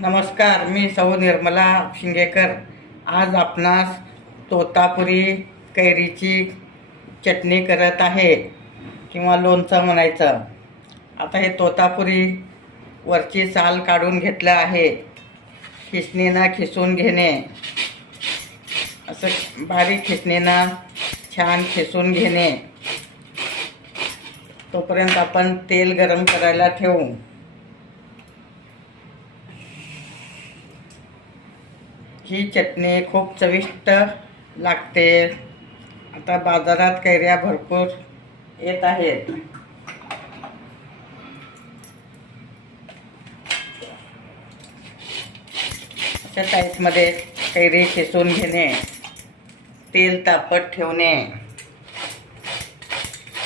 नमस्कार, मी सौ निर्मला शिंगेकर. आज आपणास तोतापुरी कैरीची चटणी करत आहे किंवा लोणचं म्हणायचं. आता हे तोतापुरी वरची साल काढून घेतलं आहे. खिसणीनं खिसून घेणे, असं बारीक खिसणीनं छान खिसून घेणे. तोपर्यंत आपण तेल गरम करायला ठेवू. ही चटणी खूप चविष्ट लागते. आता बाजारात कैऱ्या भरपूर येत आहेत. अशा टाईपमध्ये कैरी खिसून घेणे, तेल तापत ठेवणे.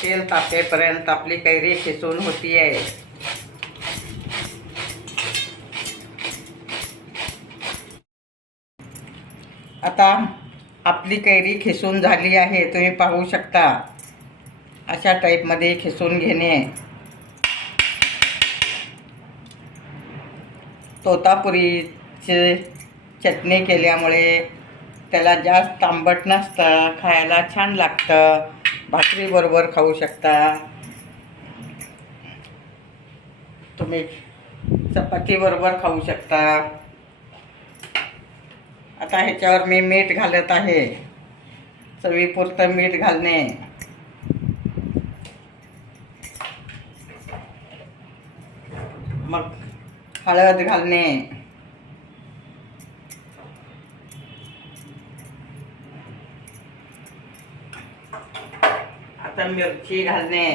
तेल तापेपर्यंत आपली कैरी खिसून होती आहे. आता आपली कैरी खिसून झाली आहे, तुम्ही पाहू शकता. अशा टाईपमध्ये खिसून घेणे. तोतापुरीची चटणी केल्यामुळे त्याला जास्त आंबट नसतं, खायला छान लागतं. भाकरीबरोबर खाऊ शकता तुम्ही, चपातीबरोबर खाऊ शकता. आता ह्याच्यावर मी मीठ घालत आहे. चवीपुरतं मीठ घालणे. मग हळद घालणे. आता मिरची घालणे.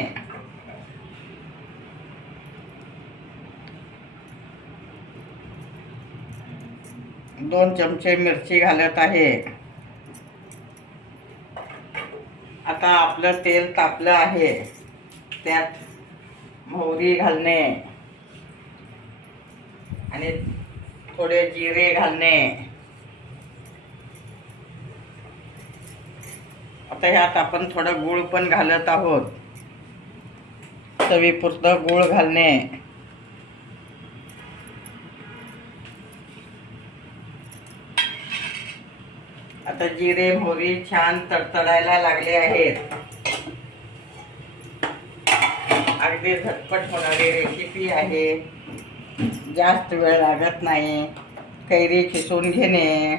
दोन चमचे मिरची घालत आहे. आता आपलं तेल तापलं आहे, त्यात मोहरी घालणे आणि थोडे जिरे घालणे. आता ह्यात आपण थोडं गूळ पण घालत आहोत. चवीपुरतं गूळ घालणे. आता जिरे मोहरी छान तडतडायला लागले आहेत. अगदी झटपट होणारी रेसिपी आहे. जास्त वेळ लागत नाही. कैरी खिसून घेणे,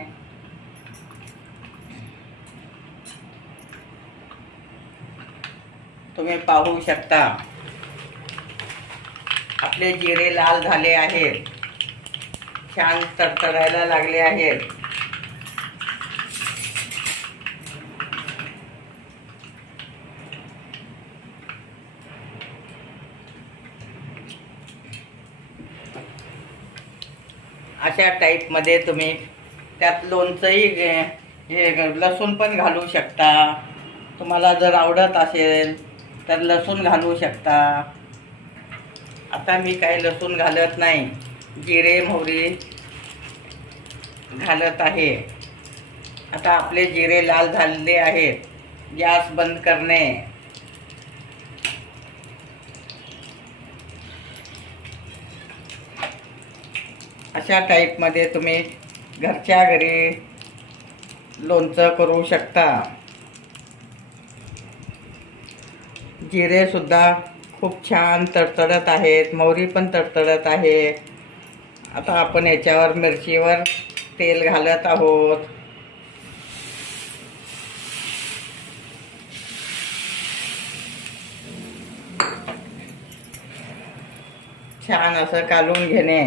तुम्ही पाहू शकता. आपले जिरे लाल झाले आहेत, छान तडतडायला लागले आहेत. अशा टाईपमध्ये तुम्ही त्यात लोणचंही हे लसूण पण घालू शकता. तुम्हाला जर आवडत असेल तर लसूण घालू शकता. आता मी काही लसूण घालत नाही, जिरे मोहरी घालत आहे. आता आपले जिरे लाल झालेले आहेत. गॅस बंद करणे. अशा टाईपमध्ये तुम्ही घरच्या घरी लोणचं करू शकता. जिरेसुद्धा खूप छान तडतडत आहेत, मोहरी पण तडतडत आहे. आता आपण याच्यावर मिरचीवर तेल घालत आहोत. छान असं कालवून घेणे.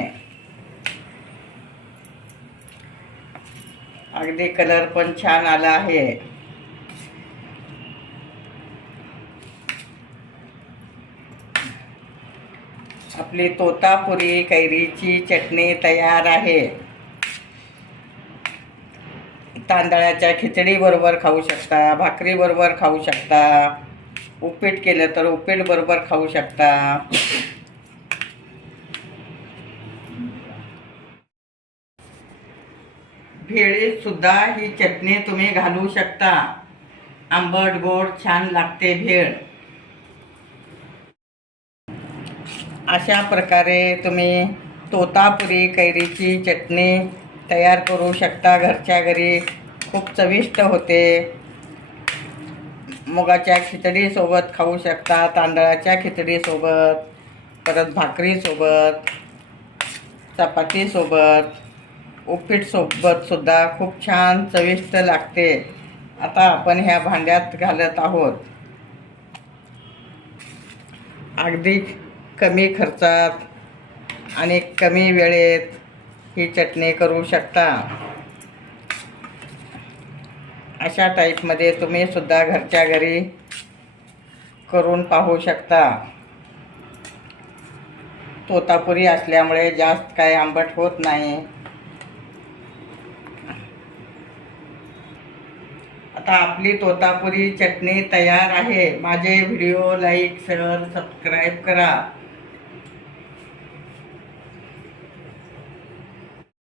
अगदी कलर पण छान आला आहे. आपली तोतापुरी कैरीची चटणी तयार आहे. तांदळाच्या खिचडी बरोबर खाऊ शकता, भाकरी बरोबर खाऊ शकता, उपीट केलं तर उपीट बरोबर खाऊ शकता. भेळीत सुद्धा ही चटणी तुम्ही घालू शकता. आंबट गोड छान लागते भेळ. अशा प्रकारे तुम्ही तोतापुरी कैरीची चटणी तयार करू शकता घरच्या घरी. खूप चविष्ट होते. मुगाच्या खिचडीसोबत खाऊ शकता, तांदळाच्या खिचडीसोबत, परत भाकरीसोबत, चपातीसोबत, उपीटसोबतसुद्धा खूप छान चविष्ट लागते. आता आपण ह्या भांड्यात घालत आहोत. अगदी कमी खर्चात आणि कमी वेळेत ही चटणी करू शकता. अशा टाईपमध्ये तुम्ही सुद्धा घरच्या घरी करून पाहू शकता. तोतापुरी असल्यामुळे जास्त काय आंबट होत नाही. आता आपली तोतापुरी चटणी तयार आहे. माझे व्हिडिओ लाईक, शेअर, सबस्क्राईब करा.